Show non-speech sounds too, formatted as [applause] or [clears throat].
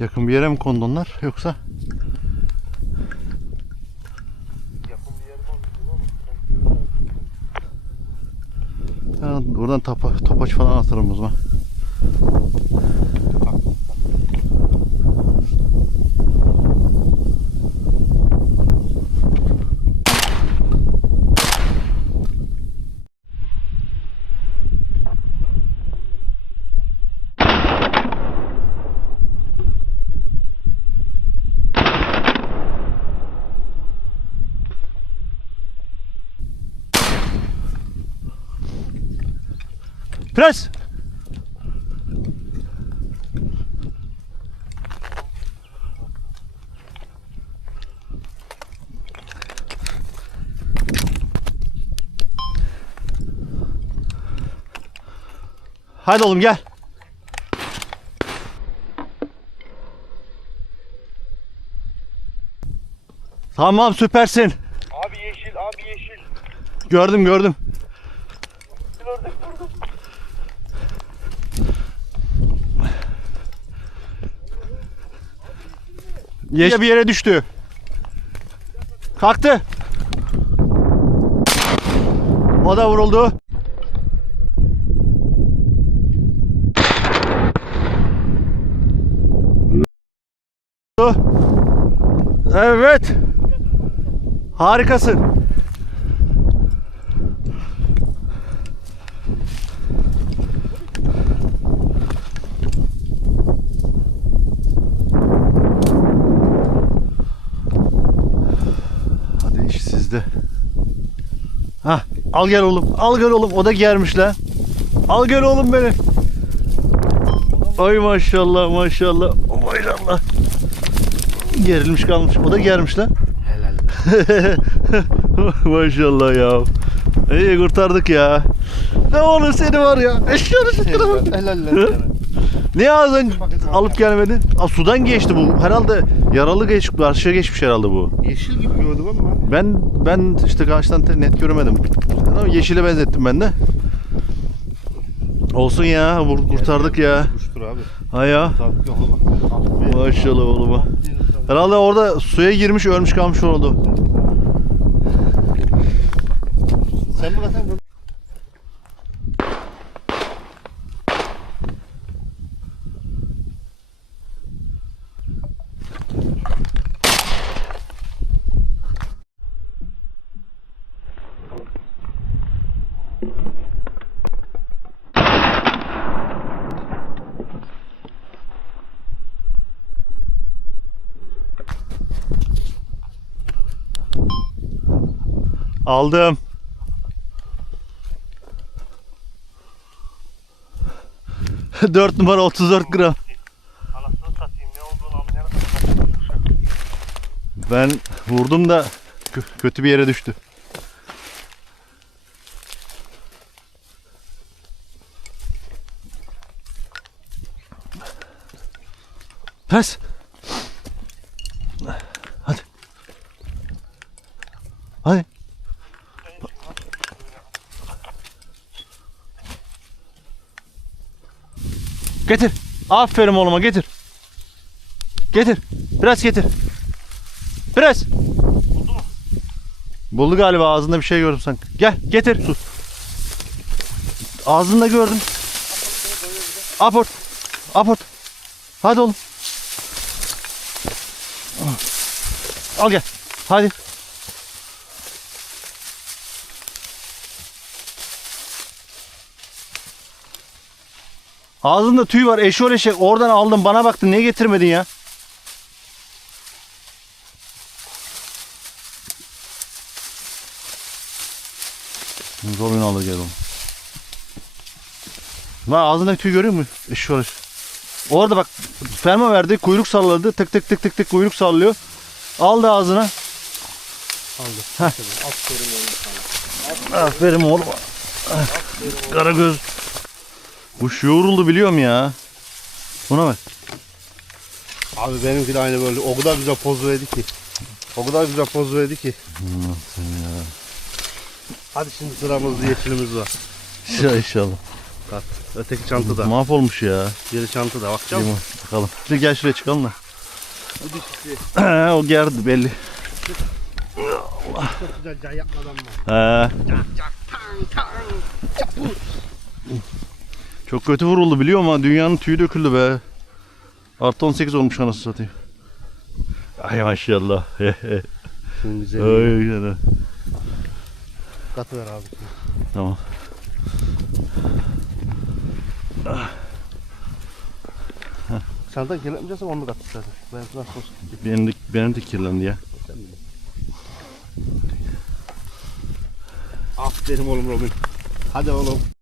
Yakın bir yere mi kondu onlar yoksa? Yakın bir yer var mı? Ben buradan topa, topaç falan atarım o zaman. Prens! Hadi oğlum gel. Tamam süpersin. Abi yeşil, abi yeşil. Gördüm gördüm. Gördüm, gördüm. Yeşil bir yere düştü. Kalktı. O da vuruldu. Evet. Harikasın. Sizde. Hah, al gel oğlum. Al gel oğlum. O da germiş lan. Al gel oğlum beni. Ay maşallah maşallah. Oh, Maşallah. Gerilmiş kalmış. O da germiş lan. Helal. [laughs] maşallah ya. İyi kurtardık ya. Ne olur seni var ya. Eşyanı var. Helal lan. Niye [laughs] az önce alıp gelmedin? Aa, sudan geçti bu. Herhalde yaralı geç, karşıya geçmiş herhalde bu. Yeşil gibi gördüm ama. Ben ben işte karşıdan net göremedim. Ama yeşile benzettim ben de. Olsun ya, vur- kurtardık ya. Kuştur abi. Ha ya. Maşallah oğluma. Herhalde orada suya girmiş, ölmüş kalmış oldu. Sen mi zaten Aldım. [laughs] Dört numara 34 gram. Ben vurdum da kö- kötü bir yere düştü. Pes. Hadi. Hadi. Getir. Aferin oğluma getir. Getir. Biraz getir. Biraz. Buldu galiba ağzında bir şey gördüm sanki. Gel getir su. Ağzında gördüm. Aport. Aport. Hadi oğlum. Al gel. Hadi. Ağzında tüy var eşol eşek oradan aldım bana baktın niye getirmedin ya? Gel oğlum. Lan ağzındaki tüy görüyor musun? Eşol eşek. Orada bak ferma verdi kuyruk salladı tık tık tık tık tık kuyruk sallıyor. Aldı ağzına. Aldı. Heh. Aferin oğlum. Aferin oğlum. Ah, Karagöz. Kuş yoğruldu biliyorum ya. Buna bak. Abi benimki de aynı böyle. O kadar güzel poz verdi ki. O kadar güzel poz verdi ki. Hadi şimdi sıramızda yeşilimiz var. [laughs] İnşallah. Kat. Öteki çantada. Mahvolmuş ya. Geri çantada bakacağım. Limon. Bakalım. Bir gel şuraya çıkalım da. Dişisi. [clears throat] o gerdi belli. Çok güzel can yapmadan mı? He. Çok kötü vuruldu biliyor musun? Dünyanın tüyü döküldü be. Artı 18 olmuş anasını satayım. Ay maşallah. Şunun güzel. Ay güzel. Katı ver abi. Tamam. Çantadan kirletmeyeceksen onu kat istersen. Ben nasıl olsun? Benim de, benim de kirlendi ya. Aferin oğlum Robin. Hadi oğlum.